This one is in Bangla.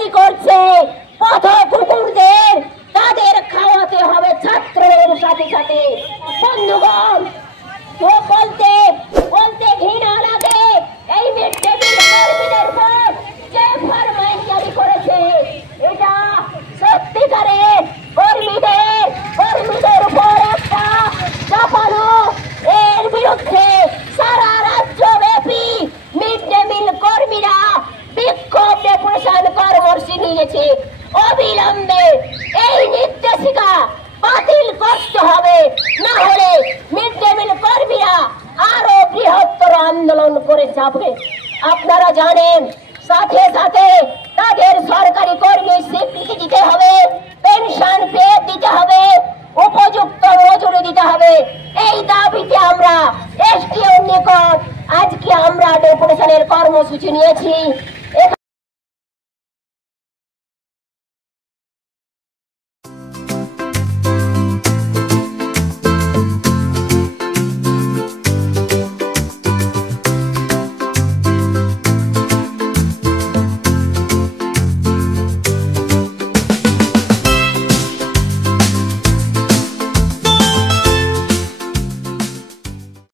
জারি করছে পথ কুকুরদের তাদের খাওয়াতে হবে ছাত্রদের সাথে সাথে। বন্ধুগণ, বলতে বলতে ঘৃণা লাগে এই মিড ডে মিল কর্মীদের উপর যে ফরমান জারি করেছে, এটা সত্যিকারে কর্মীদের উপর একটা চাপানো। এর বিরুদ্ধে সারা রাজ্যব্যাপী মিড ডে মিল কর্মীরা বিক্ষোভ ডেপুটেশন কর্মসূচি নিয়েছে। অবিলম্বে এই নির্দেশিকা বাতিল করতে হবে, না হলে মিড ডে মিল কর্মীরা আরো বৃহত্তর আন্দোলন করে যাবে। আপনারা জানেন, সাথে সাথে তাদের সরকারি কর্মীর স্বীকৃতি দিতে হবে, পেনশন পেয়ে দিতে হবে, উপযুক্ত মজুরি দিতে হবে। এই দাবিতে আমরা এসডিওর নিকট আজকে আমরা ডেপুটেশনের কর্মসূচি নিয়েছি।